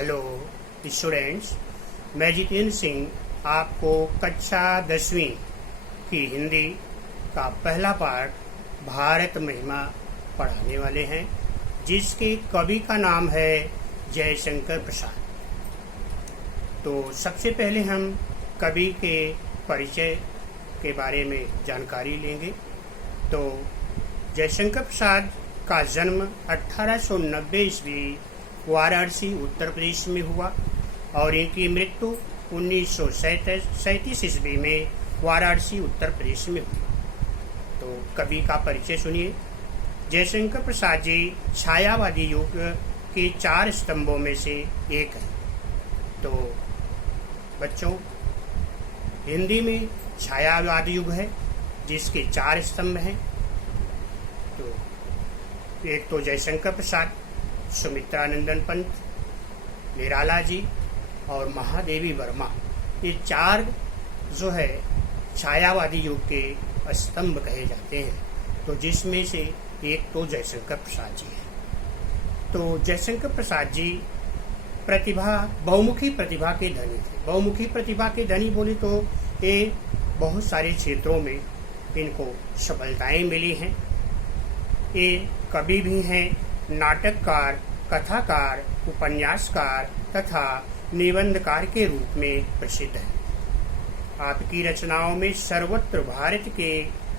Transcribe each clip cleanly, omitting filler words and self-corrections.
Hello students, मैं जितेंद्र सिंह आपको कक्षा 10वीं की हिंदी का पहला पाठ भारत महिमा पढ़ाने वाले हैं, जिसके कवि का नाम है जयशंकर प्रसाद। तो सबसे पहले हम कवि के परिचय के बारे में जानकारी लेंगे। तो जयशंकर प्रसाद का जन्म 1890 ईस्वी वाराणसी उत्तर प्रदेश में हुआ और इनकी मृत्यु 1937 ईस्वी में वाराणसी उत्तर प्रदेश में हुई। तो कवि का परिचय सुनिए। जयशंकर प्रसाद जी छायावादी युग के 4 स्तंभों में से एक हैं। तो बच्चों, हिंदी में छायावादी युग है जिसके 4 स्तंभ हैं। तो एक तो जयशंकर प्रसाद, सुमित्रानंदन पंत, निराला जी और महादेवी वर्मा, ये 4 जो है छायावादी युग के स्तंभ कहे जाते हैं। तो जिसमें से एक तो जयशंकर प्रसाद जी है। तो जयशंकर प्रसाद जी बहुमुखी प्रतिभा के धनी थे। बहुमुखी प्रतिभा के धनी बोले तो ये बहुत सारे क्षेत्रों में इनको सफलताएं मिली हैं। ये कवि भी हैं, नाटककार, कथाकार, उपन्यासकार तथा निबंधकार के रूप में प्रसिद्ध हैं। आपकी रचनाओं में सर्वत्र भारत के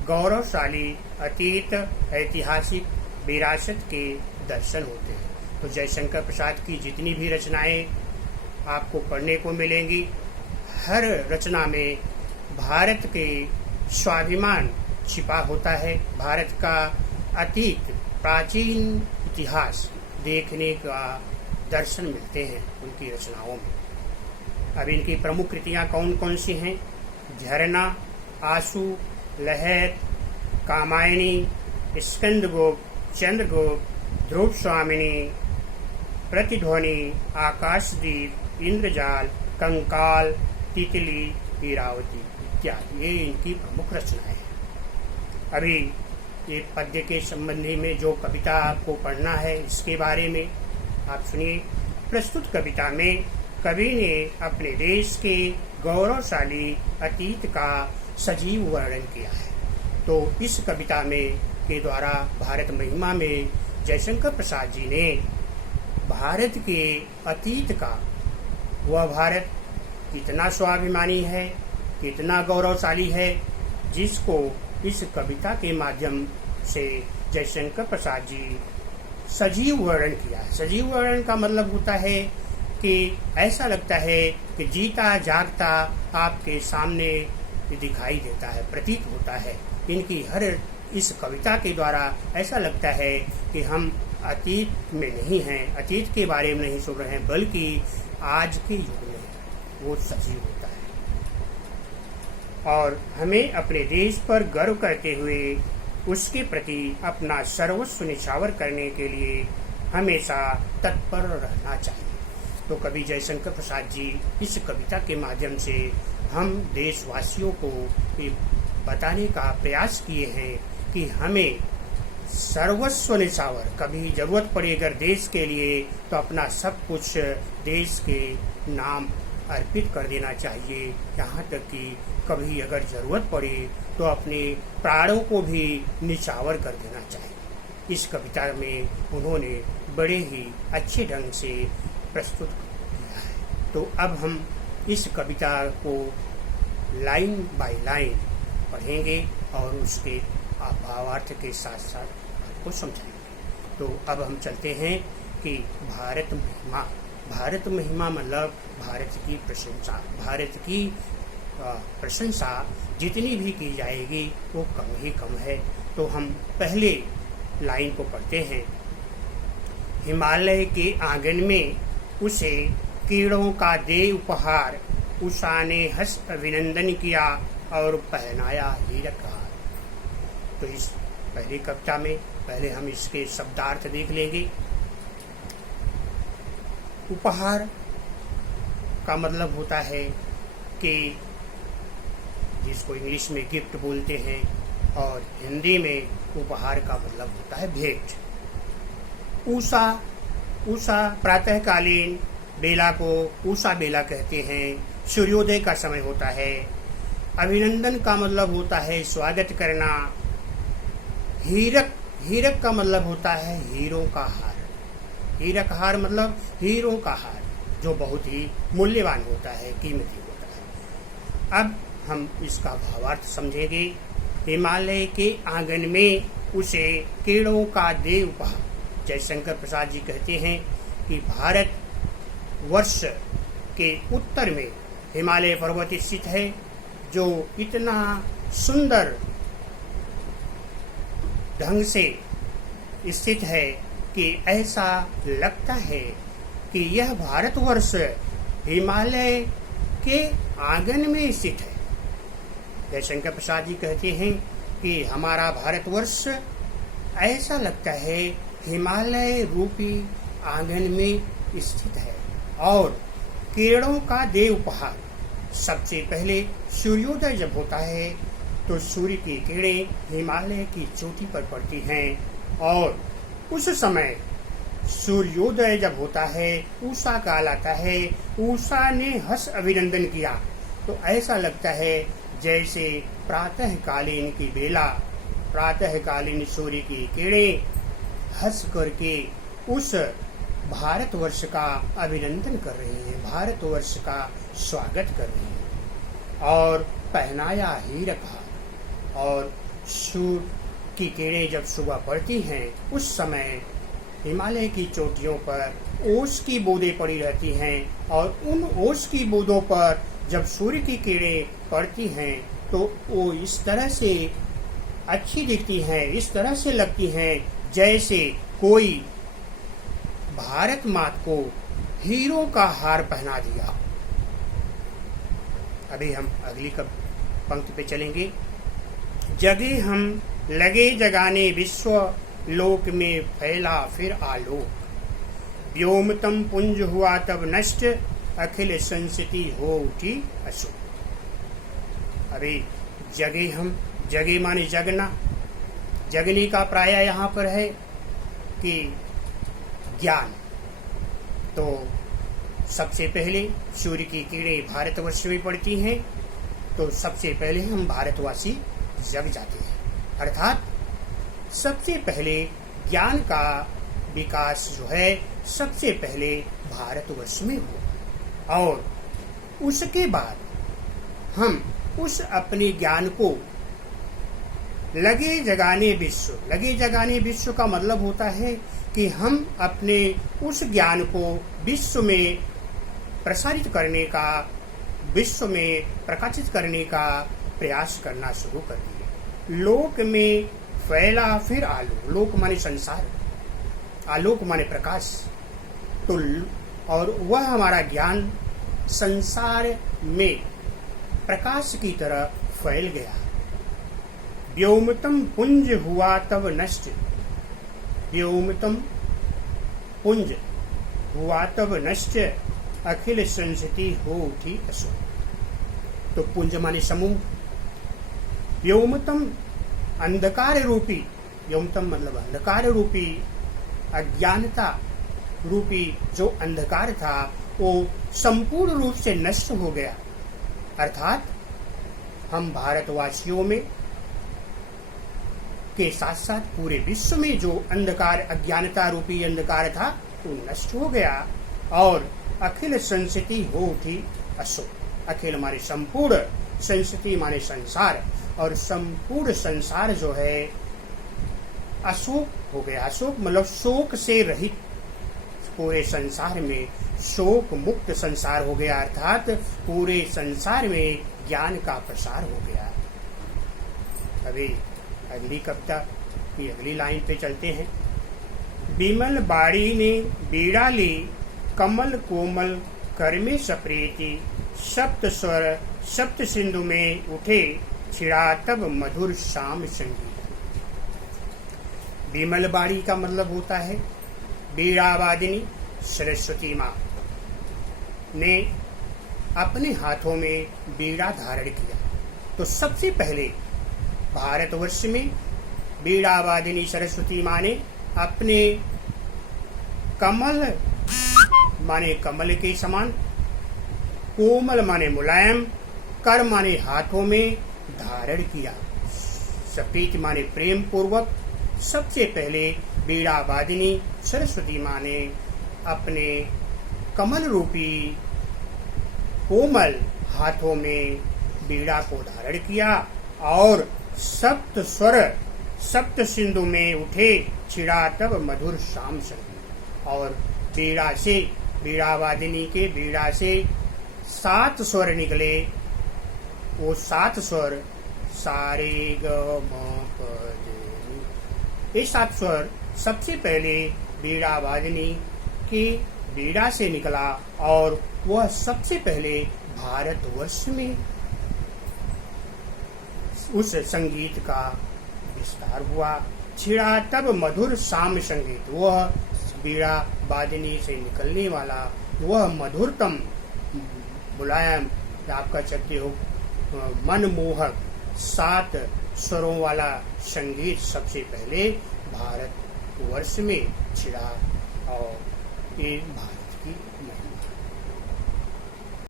गौरवशाली अतीत, ऐतिहासिक विरासत के दर्शन होते हैं। तो जयशंकर प्रसाद की जितनी भी रचनाएं आपको पढ़ने को मिलेंगी, हर रचना में भारत के स्वाभिमान छिपा होता है। भारत का अतीत, प्राचीन इतिहास देखने का दर्शन मिलते हैं उनकी रचनाओं में। अब इनकी प्रमुख कृतियां कौन कौन सी हैं? झरना, आंसू, लहर, कामायनी, स्कंदगुप्त, चंद्रगुप्त, ध्रुव स्वामिनी, प्रतिध्वनि, आकाशदीप, इंद्रजाल, कंकाल, तितली, इरावती इत्यादि, ये इनकी प्रमुख रचनाएं हैं। अभी ये पद्य के संबंधी में जो कविता आपको पढ़ना है, इसके बारे में आप सुनिए। प्रस्तुत कविता में कवि ने अपने देश के गौरवशाली अतीत का सजीव वर्णन किया है। तो इस कविता में के द्वारा भारत महिमा में जयशंकर प्रसाद जी ने भारत के अतीत का, वह भारत कितना स्वाभिमानी है, कितना गौरवशाली है, जिसको इस कविता के माध्यम से जयशंकर प्रसाद जी सजीव वर्णन किया है। सजीव वर्णन का मतलब होता है कि ऐसा लगता है कि जीता जागता आपके सामने दिखाई देता है, प्रतीत होता है। इनकी हर इस कविता के द्वारा ऐसा लगता है कि हम अतीत में नहीं हैं, अतीत के बारे में नहीं सुन रहे हैं, बल्कि आज के युग में वो सजीव होता है। और हमें अपने देश पर गर्व करते हुए उसके प्रति अपना सर्वस्व निछावर करने के लिए हमेशा तत्पर रहना चाहिए। तो कवि जयशंकर प्रसाद जी इस कविता के माध्यम से हम देशवासियों को ये बताने का प्रयास किए हैं कि हमें सर्वस्व निछावर, कभी जरूरत पड़ी अगर देश के लिए, तो अपना सब कुछ देश के नाम अर्पित कर देना चाहिए। यहाँ तक कि कभी अगर जरूरत पड़े तो अपने प्राणों को भी निछावर कर देना चाहिए। इस कविता में उन्होंने बड़े ही अच्छे ढंग से प्रस्तुत किया है। तो अब हम इस कविता को लाइन बाय लाइन पढ़ेंगे और उसके भावार्थ के साथ साथ आपको समझाएंगे। तो अब हम चलते हैं कि भारत महिमा। भारत महिमा मतलब भारत की प्रशंसा। भारत की प्रशंसा जितनी भी की जाएगी वो कम ही कम है। तो हम पहले लाइन को पढ़ते हैं। हिमालय के आंगन में उसे कीड़ों का दे उपहार, उषा ने हंस अभिनंदन किया और पहनाया हीरक हार। तो इस पहली कविता में पहले हम इसके शब्दार्थ देख लेंगे। उपहार का मतलब होता है कि जिसको इंग्लिश में गिफ्ट बोलते हैं, और हिंदी में उपहार का मतलब होता है भेंट। उषा प्रातःकालीन बेला को उषा बेला कहते हैं। सूर्योदय का समय होता है। अभिनंदन का मतलब होता है स्वागत करना। हीरक, हीरक का मतलब होता है हीरों का हार। हीरक हार मतलब हीरों का हार, जो बहुत ही मूल्यवान होता है, कीमती होता है। अब हम इसका भावार्थ समझेंगे। हिमालय के आंगन में उसे कीड़ों का देव कहा। जयशंकर प्रसाद जी कहते हैं कि भारत वर्ष के उत्तर में हिमालय पर्वत स्थित है, जो इतना सुंदर ढंग से स्थित है कि ऐसा लगता है कि यह भारतवर्ष हिमालय के आंगन में स्थित है। जयशंकर प्रसाद जी कहते हैं कि हमारा भारतवर्ष ऐसा लगता है हिमालय रूपी आंगन में स्थित है। और किरणों का देव पहाड़, सबसे पहले सूर्योदय जब होता है तो सूर्य की किरणें हिमालय की चोटी पर पड़ती हैं, और उस समय सूर्योदय जब होता है, उषा काल आता है, उषा ने हर्ष अभिनंदन किया, तो ऐसा लगता है जैसे प्रातःकालीन की बेला, प्रातःकालीन सूर्य की किरणें हंस करके उस भारतवर्ष का अभिनंदन कर रहे हैं, भारतवर्ष का स्वागत कर रहे हैं। और पहनाया हीरक हार। और सूर्य की किरणें जब सुबह पड़ती हैं, उस समय हिमालय की चोटियों पर ओस की बूंदें पड़ी रहती हैं, और उन ओस की बूंदों पर जब सूर्य की किरणें पड़ती हैं तो वो इस तरह से अच्छी दिखती हैं, इस तरह से लगती हैं जैसे कोई भारत माता को हीरो का हार पहना दिया। अभी हम अगली पंक्ति पे चलेंगे। जगे हम लगे जगाने विश्व, लोक में फैला फिर आलोक। व्योमतम पुंज हुआ तब नष्ट, अखिल संस्कृति हो उठी अशोक। अभी जगे हम, जगे माने जगना। जगने का प्राय यहाँ पर है कि ज्ञान। तो सबसे पहले सूर्य की किरणें भारतवर्ष में पड़ती हैं, तो सबसे पहले हम भारतवासी जग जाते हैं, अर्थात सबसे पहले ज्ञान का विकास जो है सबसे पहले भारतवर्ष में हो, और उसके बाद हम उस अपने ज्ञान को लगे जगाने विश्व। लगे जगाने विश्व का मतलब होता है कि हम अपने उस ज्ञान को विश्व में प्रसारित करने का, विश्व में प्रकाशित करने का प्रयास करना शुरू कर दिए। लोक में फैला फिर आलोक। लोक माने संसार, आलोक माने प्रकाश। तो और वह हमारा ज्ञान संसार में प्रकाश की तरह फैल गया। व्योमतम पुंज हुआ तब नष्ट। व्योमतम पुंज हुआ तब नष्ट, अखिल संस्कृति हो उठी अशोक। तो पुंज माने समूह। व्योमतम अंधकार रूपी, व्योमतम मतलब अंधकार रूपी, अज्ञानता रूपी जो अंधकार था वो संपूर्ण रूप से नष्ट हो गया। अर्थात हम भारतवासियों में के साथ साथ पूरे विश्व में जो अंधकार, अज्ञानता रूपी अंधकार था वो नष्ट हो गया, और अखिल संस्कृति हो उठी अशोक। अखिल माने संपूर्ण, संस्कृति माने संसार, और संपूर्ण संसार जो है अशोक हो गया। अशोक मतलब शोक से रहित, पूरे संसार में शोक मुक्त संसार हो गया, अर्थात पूरे संसार में ज्ञान का प्रसार हो गया। अभी अगली कविता की अगली लाइन पे चलते हैं। बिमल बाड़ी ने बीड़ा ली, कमल कोमल कर में सप्रेती, सप्त स्वर सप्त सिंधु में उठे, छिड़ा तब मधुर श्याम संगीत। बिमल बाड़ी का मतलब होता है बीड़ावादिनी सरस्वती माँ ने अपने हाथों में बीड़ा धारण किया। तो सबसे पहले भारतवर्ष में बीड़ावादिनी सरस्वती माँ ने अपने कमल माने कमल के समान, कोमल माने मुलायम, कर माने हाथों में धारण किया, सप्रीति माने प्रेम पूर्वक। सबसे पहले बीड़ा वादिनी सरस्वती माँ ने अपने कमल रूपी कोमल हाथों में बीड़ा को धारण किया और सप्त स्वर सप्त सिंधु में उठे, छिड़ा तब मधुर शाम संगीत। और बीड़ा वादिनी के बीड़ा से 7 स्वर निकले। वो 7 स्वर सारे ग म प द। ये 7 स्वर सबसे पहले बीड़ा वादिनी की बीड़ा से निकला और वह सबसे पहले भारतवर्ष में उस संगीत का विस्तार हुआ। छिड़ा तब मधुर शाम संगीत, वह बीड़ा वादिनी से निकलने वाला वह मधुरतम मुलायम, आप कह सकते हो मनमोहक 7 स्वरों वाला संगीत सबसे पहले भारतवर्ष में छिड़ा और ये भारत की